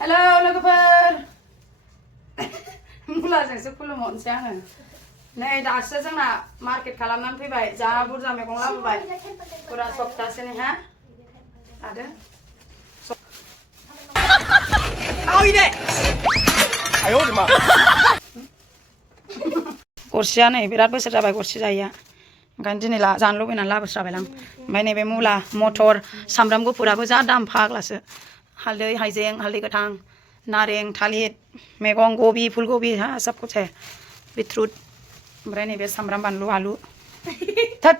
Hello लोगोफोर मुलाजोंसो खुलुमहरनोसै आङो नै दासो जोंना मार्केट खालामनानै फैबाय जा बुरजा मैगं लाबोबाय पुरा सप्तासेनि हा लादो आइदे आय' मा गरसेया नै बिराद बोसोर जाबाय गरसे जायैया ओंखायनो दिनै जानो लुबैनानै लाबोस्राबायलां ओमफ्राय नैबे मुला मटर सामब्राम गुफुराबो जा दाम फाग्लासो हालदै हाइजें हालदै गोथां नारें थालिर मैगं गबी फुलकबी हा सब कुछ है बीटरूट ओमफ्राय नैबे सामब्राम बानलु आलु थोद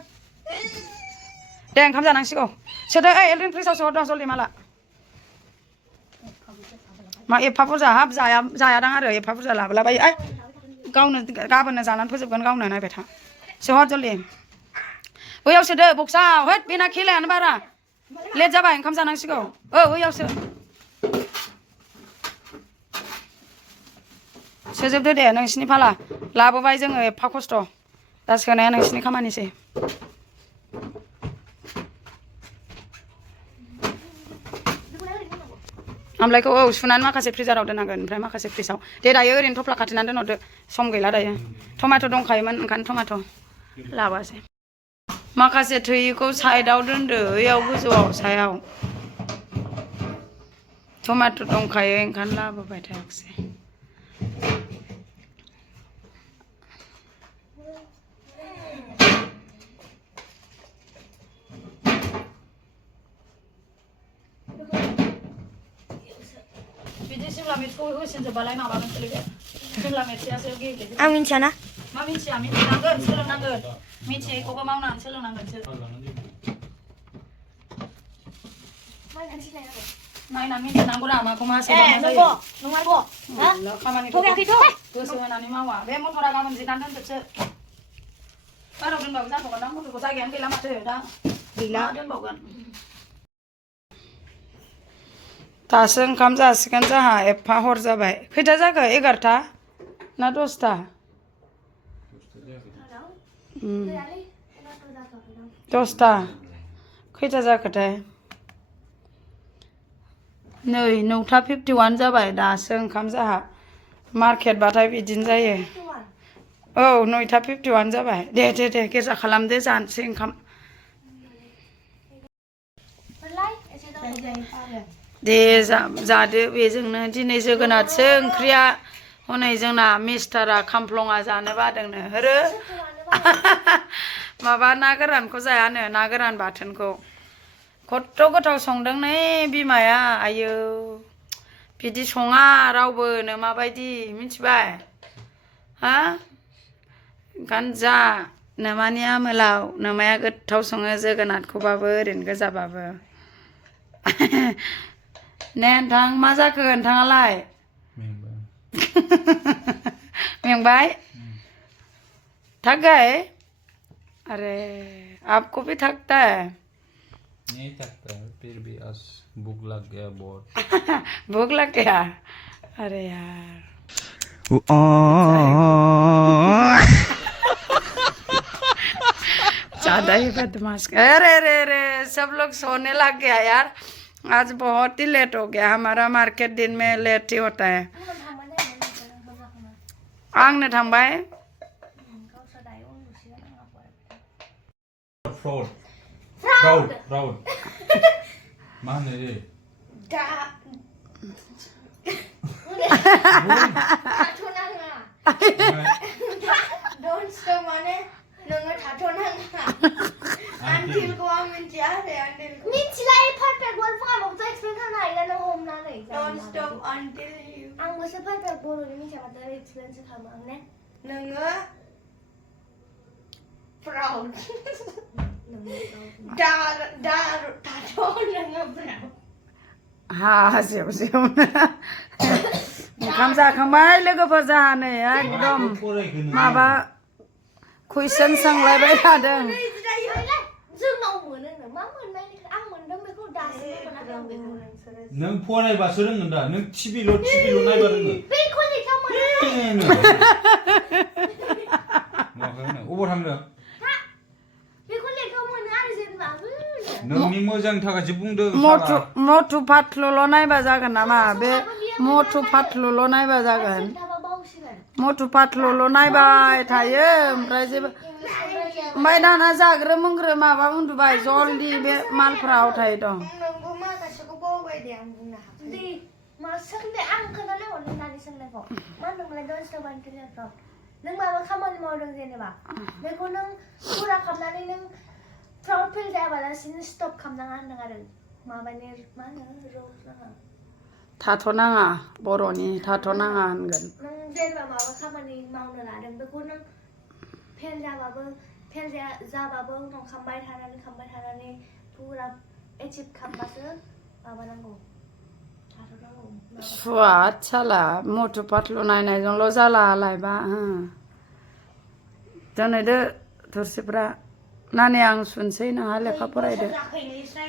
दे ओंखाम जानांसिगौ सोदो ओइ एलरिन फ्रिजआव सोहरदों जल्दि माला मा एफा बुरजा हाब जायादां आरो एफा बुरजा लाबोलाबायो ओइ गावनो गाबोननो जानानै फोजोबगोन गावनो नायबाय था सोहर जल्दि बैयाव सोदो बक्सआव होद बेना खेलायानो बारा लेट जाबाय ओंखाम जानांसिगौ बैयाव सोजोबदो दे नोंसिनि फाला लाबोबाय जोङो एफा खस्थ' दा सोनाया नोंसिनि खामानिसै आमलाइखौ सुनानै माखासे फ्रिजाराव दोननांगोन ओमफ्राय माखासे फ्रिजआव दे दायो ओरैनो थफ्ला खाथेनानै दोनहरदो सम गैला दायो टमेट' दंखायोमोन ओंखायनो टमेट' लाबोआसै माखासे थैखौ साइडआव दोनदो ओयाव गोजौआव सायाव टमेट' दंखायो ओंखायनो लाबोबाय थायाखिसै बिदि सिमला मिर्चखौ होसिनजोबबालाय माबागोन सोलिगोन सिमला मिर्चियासो गेब्लेजोबो आं मिन्थियाना मा मिन्थिया मिथिनांगोन सोलोंनांगोन मिथियैखौबो मावनानै सोलोंनांगोनसो नायना मिथिनांगौ रा माखौ मा सोलोंनांगौ जायो खामानिखौ गोसो होनानै मावा बे मटरा गाबोन जिरनानै दोनजोबसो बाराव दोनबाबो जाथ'गोन दां मटरखौ जायगायानो गैला माथो दा गैला दोनबावगोन दासो ओंखाम जासिगोन जोंहा एफा हर जाबाय खैथा जाखो 11टा ना 10टा 10टा खैथा जाखोथाय नै 9टा 51 जाबाय दासो ओंखाम जाहा मार्केट बाथाय बिदिनो जायो 9टा 51 जाबाय दे गेजा खालामदो जानोसै ओंखाम दे जादो बेजोंनो दिनै जोगोनारसो ओंख्रिया हनै जोंना मिस्टारा खामफ्लङा जानो बादोंनो होरो माबा ना गोरानखौ जायानो ना गोरान बाथोनखौ खथ्थ' गोथाव संदों नै बिमाया आयौ बिदि सङा रावबोनो माबायदि मिथिबाय हा ओंखायनो जा नोमानिया मोलाव नोमाया गोथाव सङो जोगोनारखौबाबो ओरैनो गोजाबाबो ने नोंथां मा जाखो नोंथाङालाय मेंबाय थक गए अरे आपको भी थकता है नहीं थकता है फिर भी आज भूख लग गया बहुत भूख लग गया अरे यार ज्यादा ही बदमाश अरे सब लोग सोने लग गया यार आज बहुत ही लेट हो गया हमारा मार्केट दिन में लेट ही होता है आंनो थांबाय fraud mana ye don't stop mane nonga thatonanga until ko mintia re until mintilai perfect word fa mo to explain kana ila no home na nei don't stop until you ang mo sa perfect boro ni mintia mata explain sa khamang ne nonga proud dar thatonanga proud हा जेव ओंखाम जाखांबाय लोगोफोर जाहा नै एकदम माबा कुइसन सोंलायबाय थादों नों फरायबासो रोंगोन दा नों टिभिल' नायबा रोङो अबाव थांदों नोंनि मोजांनि थाखायसो बुंदों मटु पातलुल' नायबा जागोन नामा बे मटु पातलुल' नायबा जागोन खोन्थाबा बावसिगोन मटु पातलुल' नायबाय थायो ओमफ्राय जेबो ओमफ्राय दाना जाग्रो मोनग्रो माबा उन्दुबाय जल्दि बे मालफ्राव थायो दं नोंबो माखासेखौ बावबाय दे आं बुंनो हाखायो दे मा सोंदे आं खोन्थालाय हरदों दानि सोंनायखौ मा होनदोंमोनलाय डन्ट स्टप आनटिल यु प्राउड नों माबा खामानि मावदों जेनेबा बेखौ नों फुरा खालामनानै नों प्राउड फिल जायाबालासिनो स्टप खालामनाङा होनदों आरो माबानि मा होनो रुल्स नाङा थाथ'नाङा बर'नि थाथ'नाङा होनगोन नों जेनेबा माबा खामानि मावनो लादों बेखौ नों फेल जाबाबो उनाव खालामबाय थानानै फुरा एचिभ खालामबासो माबानांगौ थाथ'नांगौ सुवा आतसाला मटु पातलु नायनायजोंल' जाला लायबा दोनैदो थोरसिफ्रा नानि आं सुनसै नोंहा लेखा फरायदो जाखैनोसै